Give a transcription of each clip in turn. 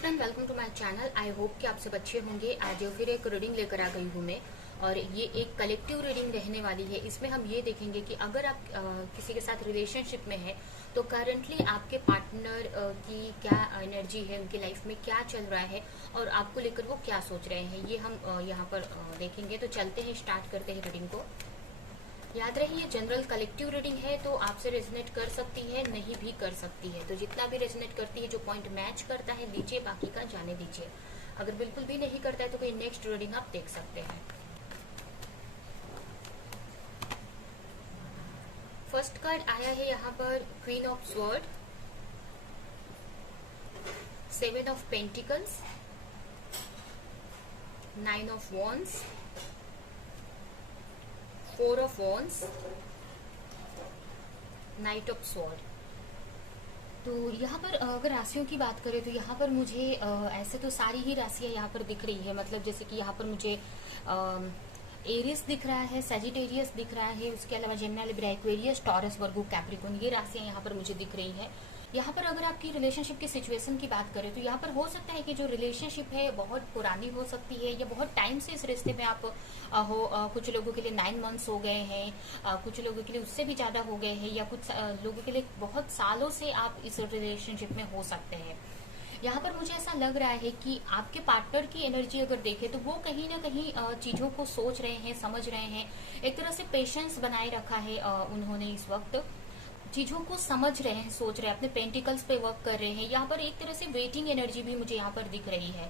Friend, welcome to my channel. I hope कि आप सब अच्छे होंगे। आज फिर एक रीडिंग लेकर आ गई हूँ मैं, और ये एक कलेक्टिव रीडिंग रहने वाली है। इसमें हम ये देखेंगे कि अगर आप किसी के साथ रिलेशनशिप में हैं तो करंटली आपके पार्टनर की क्या एनर्जी है, उनकी लाइफ में क्या चल रहा है और आपको लेकर वो क्या सोच रहे हैं, ये हम यहाँ पर देखेंगे। तो चलते हैं, स्टार्ट करते हैं रीडिंग को। याद रहे ये जनरल कलेक्टिव रीडिंग है, तो आपसे रेजोनेट कर सकती है, नहीं भी कर सकती है। तो जितना भी रेजोनेट करती है, जो पॉइंट मैच करता है लीजिए, बाकी का जाने दीजिए। अगर बिल्कुल भी नहीं करता है तो कोई नेक्स्ट रीडिंग आप देख सकते हैं। फर्स्ट कार्ड आया है यहाँ पर queen of sword, 7 of pentacles, 9 of wands, 4 of wands, night of sword. तो यहाँ पर अगर राशियों की बात करें तो यहाँ पर मुझे ऐसे तो सारी ही राशियाँ यहाँ पर दिख रही है। मतलब जैसे कि यहाँ पर मुझे एरियस दिख रहा है, सैजिटेरियस दिख रहा है, उसके अलावा जेमिनी, लिब्रा, एक्वेरियस, टॉरस, वर्गो, कैप्रिकॉर्न, ये राशियाँ यहाँ पर मुझे दिख रही है। यहाँ पर अगर आपकी रिलेशनशिप की सिचुएशन की बात करें तो यहाँ पर हो सकता है कि जो रिलेशनशिप है बहुत पुरानी हो सकती है, या बहुत टाइम से इस रिश्ते में आप कुछ लोगों के लिए 9 मंथ्स हो गए हैं, कुछ लोगों के लिए उससे भी ज़्यादा हो गए हैं, या कुछ लोगों के लिए बहुत सालों से आप इस रिलेशनशिप में हो सकते हैं। यहाँ पर मुझे ऐसा लग रहा है कि आपके पार्टनर की एनर्जी अगर देखें तो वो कहीं ना कहीं चीज़ों को सोच रहे हैं, समझ रहे हैं। एक तरह से पेशेंस बनाए रखा है उन्होंने, इस वक्त चीज़ों को समझ रहे हैं, सोच रहे हैं, अपने पेंटिकल्स पे वर्क कर रहे हैं। यहाँ पर एक तरह से वेटिंग एनर्जी भी मुझे यहाँ पर दिख रही है।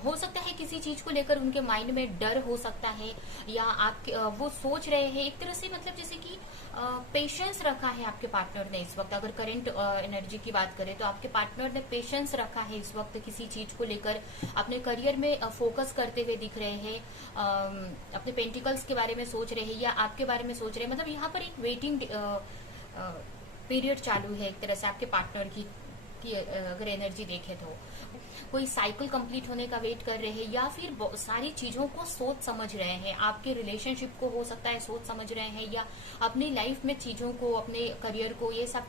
हो सकता है किसी चीज को लेकर उनके माइंड में डर हो सकता है, या आप वो सोच रहे हैं एक तरह से, मतलब जैसे कि पेशेंस रखा है आपके पार्टनर ने इस वक्त। अगर करंट एनर्जी की बात करें तो आपके पार्टनर ने पेशेंस रखा है इस वक्त, किसी चीज को लेकर अपने करियर में फोकस करते हुए दिख रहे हैं, अपने पेंटिकल्स के बारे में सोच रहे हैं या आपके बारे में सोच रहे हैं। मतलब यहाँ पर एक वेटिंग पीरियड चालू है एक तरह से आपके पार्टनर की अगर एनर्जी देखे तो कोई साइकिल कंप्लीट होने का वेट कर रहे हैं, या फिर सारी चीजों को सोच समझ रहे हैं। आपके रिलेशनशिप को हो सकता है सोच समझ रहे हैं, या अपनी लाइफ में चीजों को, अपने करियर को, ये सब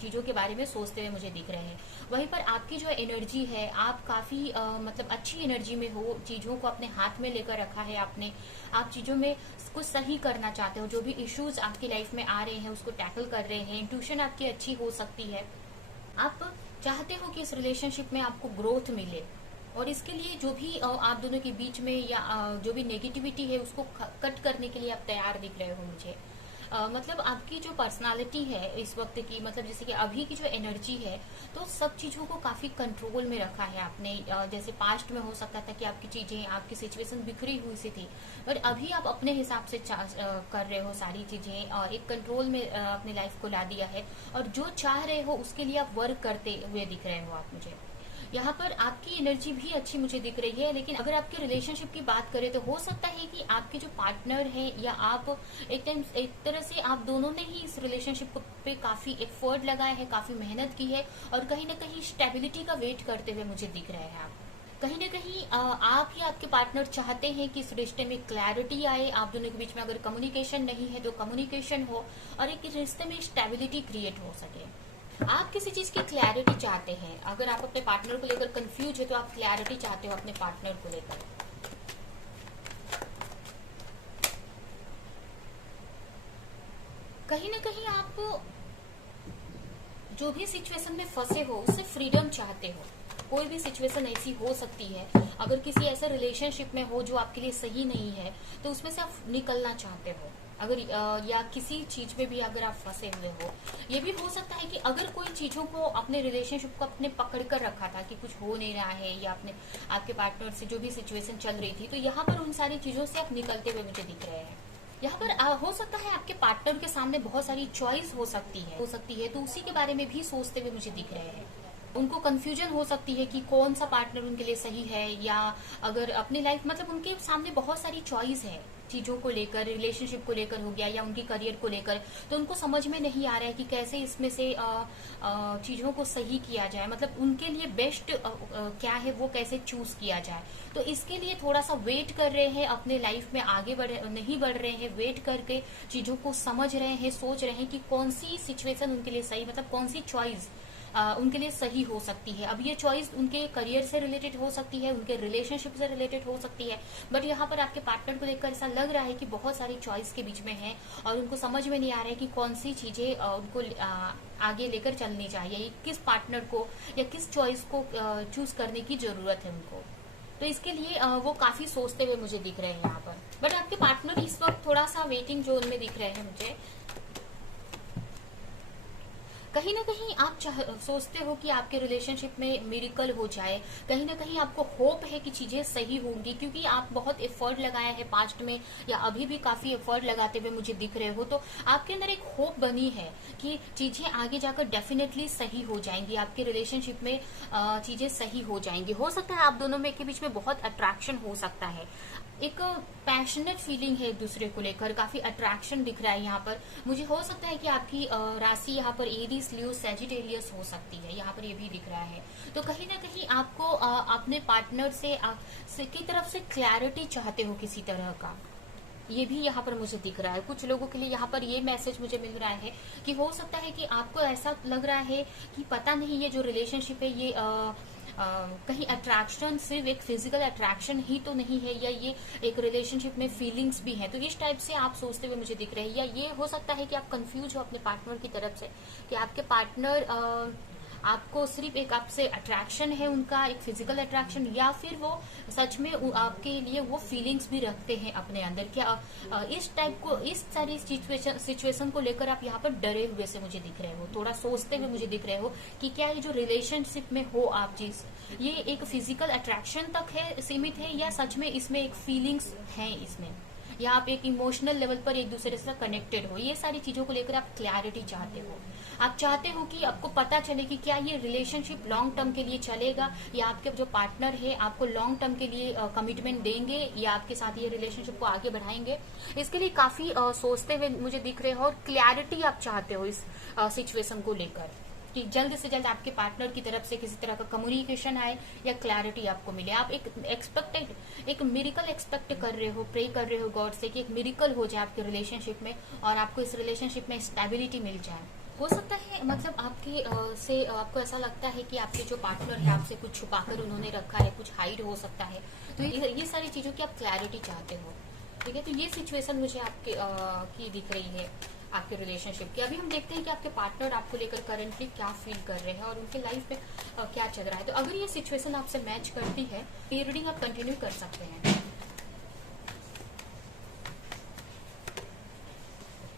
चीजों के बारे में सोचते हुए मुझे दिख रहे हैं। वहीं पर आपकी जो एनर्जी है, आप काफी मतलब अच्छी एनर्जी में हो, चीजों को अपने हाथ में लेकर रखा है आपने। आप चीजों में कुछ सही करना चाहते हो, जो भी इश्यूज आपकी लाइफ में आ रहे हैं उसको टैकल कर रहे हैं। इंट्यूशन आपकी अच्छी हो सकती है, आप चाहते हो कि इस रिलेशनशिप में आपको ग्रोथ मिले, और इसके लिए जो भी आप दोनों के बीच में या जो भी नेगेटिविटी है उसको कट करने के लिए आप तैयार दिख रहे हो मुझे। मतलब आपकी जो पर्सनालिटी है इस वक्त की, मतलब जैसे कि अभी की जो एनर्जी है, तो सब चीज़ों को काफ़ी कंट्रोल में रखा है आपने। जैसे पास्ट में हो सकता था कि आपकी चीज़ें, आपकी सिचुएशन बिखरी हुई सी थी, पर अभी आप अपने हिसाब से कर रहे हो सारी चीज़ें, और एक कंट्रोल में अपनी लाइफ को ला दिया है, और जो चाह रहे हो उसके लिए आप वर्क करते हुए दिख रहे हो आप मुझे। यहाँ पर आपकी एनर्जी भी अच्छी मुझे दिख रही है। लेकिन अगर आपके रिलेशनशिप की बात करें तो हो सकता है कि आपके जो पार्टनर है, या आप एक तरह से आप दोनों ने ही इस रिलेशनशिप पे काफी एफर्ट लगाए है, काफी मेहनत की है, और कहीं ना कहीं स्टेबिलिटी का वेट करते हुए मुझे दिख रहे हैं आप। कहीं ना कहीं आप या आपके पार्टनर चाहते हैं कि इस रिश्ते में क्लैरिटी आए, आप दोनों के बीच में अगर कम्युनिकेशन नहीं है तो कम्युनिकेशन हो, और एक रिश्ते में स्टेबिलिटी क्रिएट हो सके। आप किसी चीज की क्लैरिटी चाहते हैं। अगर आप अपने पार्टनर को लेकर कंफ्यूज है तो आप क्लैरिटी चाहते हो अपने पार्टनर को लेकर। कहीं ना कहीं आप जो भी सिचुएशन में फंसे हो उससे फ्रीडम चाहते हो। कोई भी सिचुएशन ऐसी हो सकती है, अगर किसी ऐसे रिलेशनशिप में हो जो आपके लिए सही नहीं है तो उसमें से आप निकलना चाहते हो। अगर या किसी चीज में भी अगर आप फंसे हुए हो, ये भी हो सकता है कि अगर कोई चीजों को, अपने रिलेशनशिप को अपने पकड़ कर रखा था कि कुछ हो नहीं रहा है, या अपने आपके पार्टनर से जो भी सिचुएशन चल रही थी, तो यहाँ पर उन सारी चीजों से आप निकलते हुए मुझे दिख रहे हैं। यहाँ पर हो सकता है आपके पार्टनर के सामने बहुत सारी चॉइस हो सकती है, तो उसी के बारे में भी सोचते हुए मुझे दिख रहे हैं। उनको कंफ्यूजन हो सकती है कि कौन सा पार्टनर उनके लिए सही है, या अगर अपनी लाइफ, मतलब उनके सामने बहुत सारी चॉइस है चीजों को लेकर, रिलेशनशिप को लेकर हो गया, या उनकी करियर को लेकर, तो उनको समझ में नहीं आ रहा है कि कैसे इसमें से चीजों को सही किया जाए, मतलब उनके लिए बेस्ट क्या है वो कैसे चूज किया जाए। तो इसके लिए थोड़ा सा वेट कर रहे हैं, अपने लाइफ में आगे नहीं बढ़ रहे हैं, वेट करके चीजों को समझ रहे हैं, सोच रहे हैं कि कौन सी सिचुएशन उनके लिए सही, मतलब कौन सी चॉइस उनके लिए सही हो सकती है। अब ये चॉइस उनके करियर से रिलेटेड हो सकती है, उनके रिलेशनशिप से रिलेटेड हो सकती है, बट यहाँ पर आपके पार्टनर को लेकर ऐसा लग रहा है कि बहुत सारी चॉइस के बीच में है और उनको समझ में नहीं आ रहा है कि कौन सी चीजें उनको आगे लेकर चलनी चाहिए, किस पार्टनर को या किस चॉइस को चूज करने की जरूरत है उनको। तो इसके लिए वो काफी सोचते हुए मुझे दिख रहे हैं यहाँ पर। बट आपके पार्टनर इस वक्त थोड़ा सा वेटिंग जोन में दिख रहे हैं मुझे। कहीं ना कहीं आप सोचते हो कि आपके रिलेशनशिप में मिरेकल हो जाए, कहीं ना कहीं आपको होप है कि चीजें सही होंगी, क्योंकि आप बहुत एफर्ट लगाया है पास्ट में या अभी भी काफी एफर्ट लगाते हुए मुझे दिख रहे हो। तो आपके अंदर एक होप बनी है कि चीजें आगे जाकर डेफिनेटली सही हो जाएंगी, आपके रिलेशनशिप में चीजें सही हो जाएंगी। हो सकता है आप दोनों में के बीच में बहुत अट्रैक्शन हो सकता है, एक पैशनेट फीलिंग है एक दूसरे को लेकर, काफी अट्रैक्शन दिख रहा है यहाँ पर। मुझे हो सकता है कि आपकी राशि यहाँ पर एरीज, लियो, सैजिटेरियस हो सकती है, यहाँ पर ये भी दिख रहा है। तो कहीं ना कहीं आपको अपने पार्टनर से की तरफ से क्लैरिटी चाहते हो किसी तरह का, ये भी यहाँ पर मुझे दिख रहा है। कुछ लोगों के लिए यहाँ पर ये मैसेज मुझे मिल रहा है कि हो सकता है कि आपको ऐसा लग रहा है कि पता नहीं ये जो रिलेशनशिप है ये कहीं अट्रैक्शन सिर्फ एक फिजिकल अट्रैक्शन ही तो नहीं है, या ये एक रिलेशनशिप में फीलिंग्स भी है। तो इस टाइप से आप सोचते हुए मुझे दिख रहे हैं, या ये हो सकता है कि आप कंफ्यूज हो अपने पार्टनर की तरफ से कि आपके पार्टनर आपको सिर्फ एक आपसे अट्रैक्शन है उनका, एक फिजिकल अट्रैक्शन, या फिर वो सच में आपके लिए वो फीलिंग्स भी रखते हैं अपने अंदर। क्या इस टाइप को, इस सारी सिचुएशन को लेकर आप यहाँ पर डरे हुए से मुझे दिख रहे हो, थोड़ा सोचते हुए मुझे दिख रहे हो कि क्या ये जो रिलेशनशिप में हो आप जिस, ये एक फिजिकल अट्रैक्शन तक है, सीमित है, या सच में इसमें एक फीलिंग्स है इसमें, या आप एक इमोशनल लेवल पर एक दूसरे से कनेक्टेड हो। ये सारी चीजों को लेकर आप क्लैरिटी चाहते हो। आप चाहते हो कि आपको पता चले कि क्या ये रिलेशनशिप लॉन्ग टर्म के लिए चलेगा, या आपके जो पार्टनर है आपको लॉन्ग टर्म के लिए कमिटमेंट देंगे, या आपके साथ ये रिलेशनशिप को आगे बढ़ाएंगे। इसके लिए काफी सोचते हुए मुझे दिख रहे हो और क्लैरिटी आप चाहते हो इस सिचुएशन को लेकर कि जल्द से जल्द आपके पार्टनर की तरफ से किसी तरह का कम्युनिकेशन आए या क्लैरिटी आपको मिले। आप एक मिरेकल एक्सपेक्ट कर रहे हो, प्रे कर रहे हो गॉड से कि एक मिरेकल हो जाए आपके रिलेशनशिप में और आपको इस रिलेशनशिप में स्टेबिलिटी मिल जाए। हो सकता है मतलब आपके से आपको ऐसा लगता है कि आपके जो पार्टनर है आपसे कुछ छुपाकर उन्होंने रखा है, कुछ हाइड हो सकता है। तो ये सारी चीजों की आप क्लैरिटी चाहते हो, ठीक है। तो ये सिचुएशन मुझे आपके की दिख रही है आपके रिलेशनशिप की। अभी हम देखते हैं कि आपके पार्टनर आपको लेकर करंटली क्या फील कर रहे हैं और उनके लाइफ में क्या चल रहा है। तो अगर ये सिचुएशन आपसे मैच करती है, ये रीडिंग आप कंटिन्यू कर सकते हैं।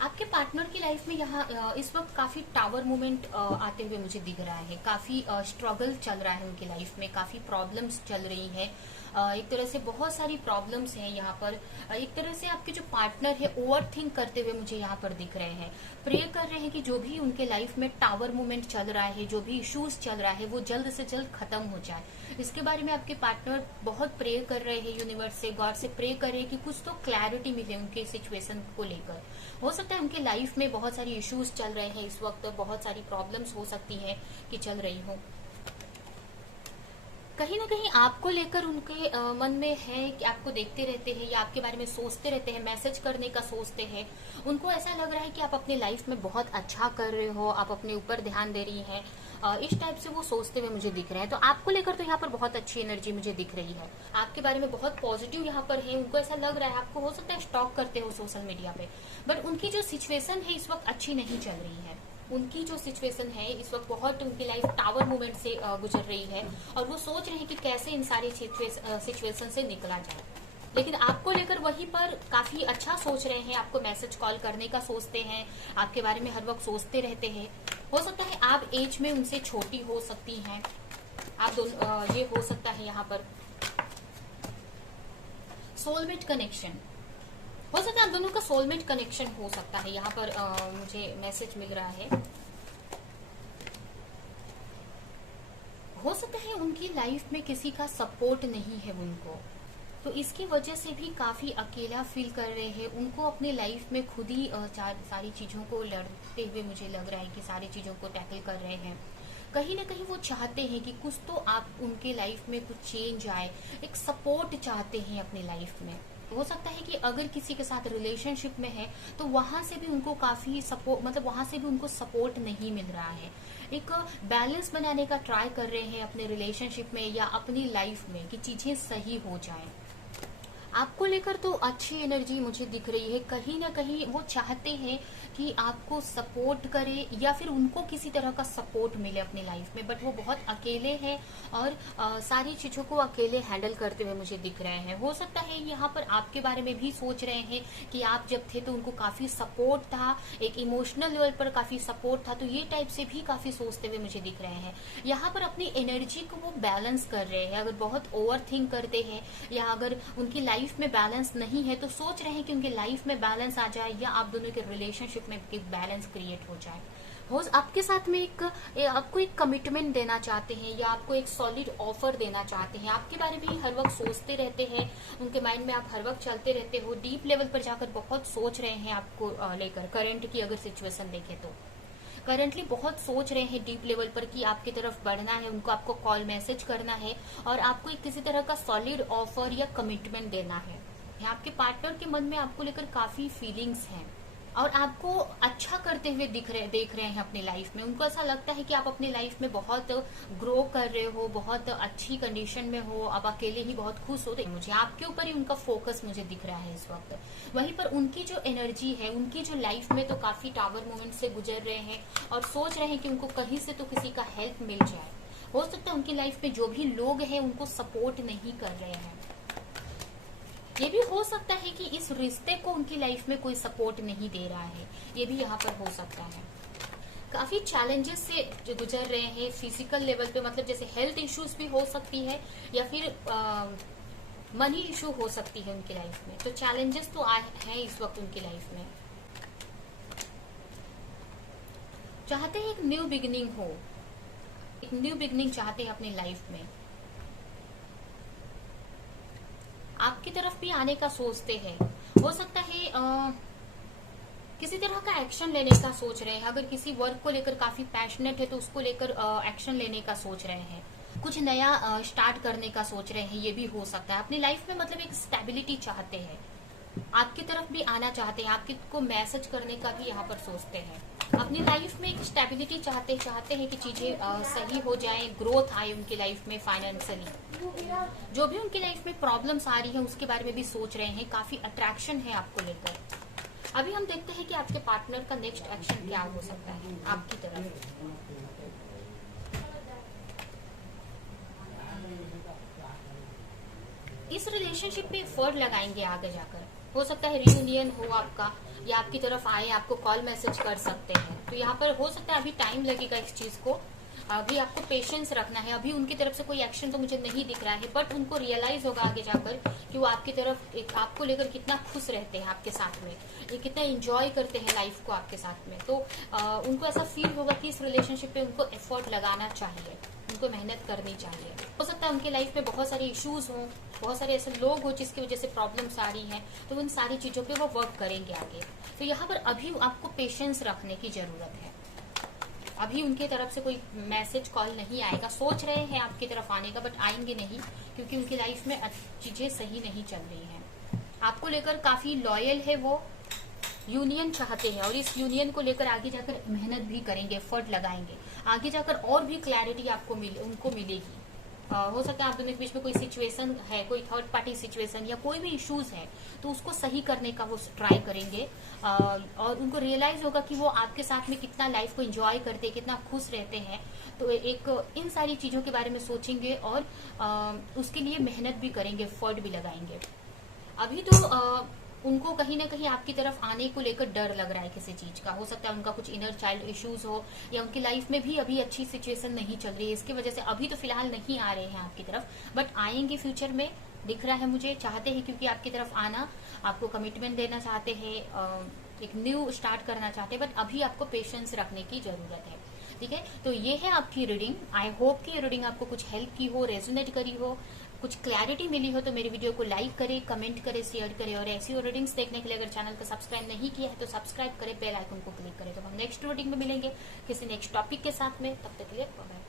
आपके पार्टनर की लाइफ में यहाँ इस वक्त काफी टावर मूवमेंट आते हुए मुझे दिख रहा है, काफी स्ट्रगल चल रहा है उनकी लाइफ में, काफी प्रॉब्लम्स चल रही है। एक तरह से बहुत सारी प्रॉब्लम्स हैं यहाँ पर। एक तरह से आपके जो पार्टनर है ओवर थिंक करते हुए मुझे यहाँ पर दिख रहे हैं, प्रे कर रहे हैं कि जो भी उनके लाइफ में टावर मूवमेंट चल रहा है, जो भी इश्यूज चल रहा है वो जल्द से जल्द खत्म हो जाए। इसके बारे में आपके पार्टनर बहुत प्रे कर रहे हैं, यूनिवर्स से, गॉड से प्रे कर रहे हैं कि कुछ तो क्लैरिटी मिले उनके सिचुएशन को लेकर। हो सकता है उनके लाइफ में बहुत सारी इश्यूज चल रहे हैं इस वक्त, बहुत सारी प्रॉब्लम्स हो सकती है कि चल रही हो। कहीं ना कहीं आपको लेकर उनके मन में है कि आपको देखते रहते हैं या आपके बारे में सोचते रहते हैं, मैसेज करने का सोचते हैं। उनको ऐसा लग रहा है कि आप अपने लाइफ में बहुत अच्छा कर रहे हो, आप अपने ऊपर ध्यान दे रही हैं, इस टाइप से वो सोचते हुए मुझे दिख रहे हैं। तो आपको लेकर तो यहाँ पर बहुत अच्छी एनर्जी मुझे दिख रही है, आपके बारे में बहुत पॉजिटिव यहाँ पर है। उनको ऐसा लग रहा है, आपको हो सकता है स्टॉक करते हो सोशल मीडिया पे, बट उनकी जो सिचुएशन है इस वक्त अच्छी नहीं चल रही है। उनकी जो सिचुएशन है इस वक्त बहुत, उनकी लाइफ टावर मूवमेंट से गुजर रही है और वो सोच रहे हैं कि कैसे इन सारी सिचुएशन से निकला जाए। लेकिन आपको लेकर वहीं पर काफी अच्छा सोच रहे हैं, आपको मैसेज कॉल करने का सोचते हैं, आपके बारे में हर वक्त सोचते रहते हैं। हो सकता है आप एज में उनसे छोटी हो सकती हैं, आप दोनों, ये हो सकता है यहाँ पर सोलमेट कनेक्शन, हो सकता है आप दोनों का सोलमेट कनेक्शन हो सकता है। यहाँ पर मुझे मैसेज मिल रहा है, हो सकता है उनकी लाइफ में किसी का सपोर्ट नहीं है उनको, तो इसकी वजह से भी काफी अकेला फील कर रहे हैं। उनको अपने लाइफ में खुद ही सारी चीजों को लड़ते हुए मुझे लग रहा है कि सारी चीजों को टैकल कर रहे हैं। कहीं ना कहीं वो चाहते हैं कि कुछ तो आप उनके लाइफ में कुछ चेंज आए, एक सपोर्ट चाहते हैं अपनी लाइफ में। हो सकता है कि अगर किसी के साथ रिलेशनशिप में है तो वहां से भी उनको काफी सपोर्ट, मतलब वहां से भी उनको सपोर्ट नहीं मिल रहा है। एक बैलेंस बनाने का ट्राई कर रहे हैं अपने रिलेशनशिप में या अपनी लाइफ में कि चीजें सही हो जाएं। आपको लेकर तो अच्छी एनर्जी मुझे दिख रही है, कहीं ना कहीं वो चाहते हैं कि आपको सपोर्ट करे या फिर उनको किसी तरह का सपोर्ट मिले अपनी लाइफ में, बट वो बहुत अकेले हैं और सारी चीजों को अकेले हैंडल करते हुए मुझे दिख रहे हैं। हो सकता है यहाँ पर आपके बारे में भी सोच रहे हैं कि आप जब थे तो उनको काफी सपोर्ट था, एक इमोशनल लेवल पर काफी सपोर्ट था, तो ये टाइप से भी काफी सोचते हुए मुझे दिख रहे हैं। यहाँ पर अपनी एनर्जी को वो बैलेंस कर रहे हैं। अगर बहुत ओवर थिंक करते हैं या अगर उनकी लाइफ में बैलेंस नहीं है तो सोच रहे हैं कि उनकी लाइफ में बैलेंस आ जाए या आप दोनों के रिलेशनशिप में एक बैलेंस क्रिएट हो जाए। हो आपके साथ में आपको एक कमिटमेंट देना चाहते हैं या आपको एक सॉलिड ऑफर देना चाहते हैं। आपके बारे में हर वक्त सोचते रहते हैं, उनके माइंड में आप हर वक्त चलते रहते हो, डीप लेवल पर जाकर बहुत सोच रहे हैं आपको लेकर। करंट की अगर सिचुएशन देखें तो करंटली बहुत सोच रहे हैं डीप लेवल पर कि आपकी तरफ बढ़ना है, उनको आपको कॉल मैसेज करना है और आपको एक किसी तरह का सॉलिड ऑफर या कमिटमेंट देना है। आपके पार्टनर के मन में आपको लेकर काफी फीलिंग्स हैं और आपको अच्छा करते हुए देख रहे हैं अपनी लाइफ में। उनको ऐसा लगता है कि आप अपनी लाइफ में बहुत ग्रो कर रहे हो, बहुत अच्छी कंडीशन में हो, आप अकेले ही बहुत खुश हो। मुझे आपके ऊपर ही उनका फोकस मुझे दिख रहा है इस वक्त। वहीं पर उनकी जो एनर्जी है, उनकी जो लाइफ में तो काफी टावर मोमेंट से गुजर रहे हैं और सोच रहे हैं कि उनको कहीं से तो किसी का हेल्प मिल जाए। हो सकता है उनकी लाइफ में जो भी लोग हैं उनको सपोर्ट नहीं कर रहे हैं। ये भी हो सकता है कि इस रिश्ते को उनकी लाइफ में कोई सपोर्ट नहीं दे रहा है, ये भी यहाँ पर हो सकता है। काफी चैलेंजेस से जो गुजर रहे हैं फिजिकल लेवल पे, मतलब जैसे हेल्थ इश्यूज भी हो सकती है या फिर मनी इशू हो सकती है उनकी लाइफ में। तो चैलेंजेस तो हैं इस वक्त उनकी लाइफ में। चाहते हैं एक न्यू बिगिनिंग हो, एक न्यू बिगिनिंग चाहते हैं अपनी लाइफ में। आपकी तरफ भी आने का सोचते हैं। हो सकता है किसी तरह का एक्शन लेने का सोच रहे हैं। अगर किसी वर्क को लेकर काफी पैशनेट है तो उसको लेकर एक्शन लेने का सोच रहे हैं। कुछ नया स्टार्ट करने का सोच रहे हैं, ये भी हो सकता है। अपनी लाइफ में मतलब एक स्टेबिलिटी चाहते हैं, आपकी तरफ भी आना चाहते हैं, आपको मैसेज करने का भी यहाँ पर सोचते हैं। अपनी लाइफ में एक स्टेबिलिटी चाहते हैं कि चीजें सही हो जाए, ग्रोथ आए उनकी लाइफ में फाइनेंशियली। जो भी उनकी लाइफ में प्रॉब्लम्स आ रही है उसके बारे में भी सोच रहे हैं। काफी अट्रैक्शन है आपको लेकर। अभी हम देखते हैं कि आपके पार्टनर का नेक्स्ट एक्शन क्या हो सकता है आपकी तरफ। इस रिलेशनशिप में एफर्ट लगाएंगे आगे जाकर। हो सकता है रियूनियन हो आपका या आपकी तरफ आए, आपको कॉल मैसेज कर सकते हैं। तो यहाँ पर हो सकता है अभी टाइम लगेगा इस चीज को, अभी आपको पेशेंस रखना है। अभी उनकी तरफ से कोई एक्शन तो मुझे नहीं दिख रहा है, बट उनको रियलाइज होगा आगे जाकर कि वो आपकी तरफ आपको लेकर कितना खुश रहते हैं, आपके साथ में ये कितना एंजॉय करते हैं लाइफ को आपके साथ में। तो उनको ऐसा फील होगा कि इस रिलेशनशिप पे उनको एफर्ट लगाना चाहिए, उनको मेहनत करनी चाहिए। हो सकता है उनके लाइफ में बहुत सारे इश्यूज हों, बहुत सारे ऐसे लोग हो जिसकी वजह से प्रॉब्लम्स आ रही हैं, तो उन सारी चीजों पे वो वर्क करेंगे आगे। तो यहाँ पर अभी आपको पेशेंस रखने की जरूरत है। अभी उनके तरफ से कोई मैसेज कॉल नहीं आएगा। सोच रहे हैं आपकी तरफ आने का, बट आएंगे नहीं क्योंकि उनकी लाइफ में चीजें सही नहीं चल रही हैं। आपको लेकर काफी लॉयल है वो, यूनियन चाहते हैं और इस यूनियन को लेकर आगे जाकर मेहनत भी करेंगे, एफर्ट लगाएंगे। आगे जाकर और भी क्लैरिटी आपको उनको मिलेगी। हो सकता है आप दोनों के बीच में कोई सिचुएशन है, कोई थर्ड पार्टी सिचुएशन या कोई भी इश्यूज है, तो उसको सही करने का वो ट्राई करेंगे और उनको रियलाइज होगा कि वो आपके साथ में कितना लाइफ को एंजॉय करते हैं, कितना खुश रहते हैं। तो एक इन सारी चीजों के बारे में सोचेंगे और उसके लिए मेहनत भी करेंगे, एफर्ट भी लगाएंगे। अभी तो उनको कहीं ना कहीं आपकी तरफ आने को लेकर डर लग रहा है किसी चीज का। हो सकता है उनका कुछ इनर चाइल्ड इश्यूज हो या उनकी लाइफ में भी अभी अच्छी सिचुएशन नहीं चल रही है, इसकी वजह से अभी तो फिलहाल नहीं आ रहे हैं आपकी तरफ, बट आएंगे फ्यूचर में दिख रहा है मुझे। चाहते हैं क्योंकि आपकी तरफ आना, आपको कमिटमेंट देना चाहते हैं, एक न्यू स्टार्ट करना चाहते हैं, बट अभी आपको पेशेंस रखने की जरूरत है। ठीक है, तो ये है आपकी रीडिंग। आई होप कि ये रीडिंग आपको कुछ हेल्प की हो, रेजोनेट करी हो, कुछ क्लैरिटी मिली हो। तो मेरी वीडियो को लाइक करें, कमेंट करें, शेयर करें और ऐसी और रीडिंग्स देखने के लिए अगर चैनल को सब्सक्राइब नहीं किया है तो सब्सक्राइब करें, बेल आइकन को क्लिक करें। तो हम नेक्स्ट रीडिंग में मिलेंगे किसी नेक्स्ट टॉपिक के साथ में। तब तक के लिए बाय।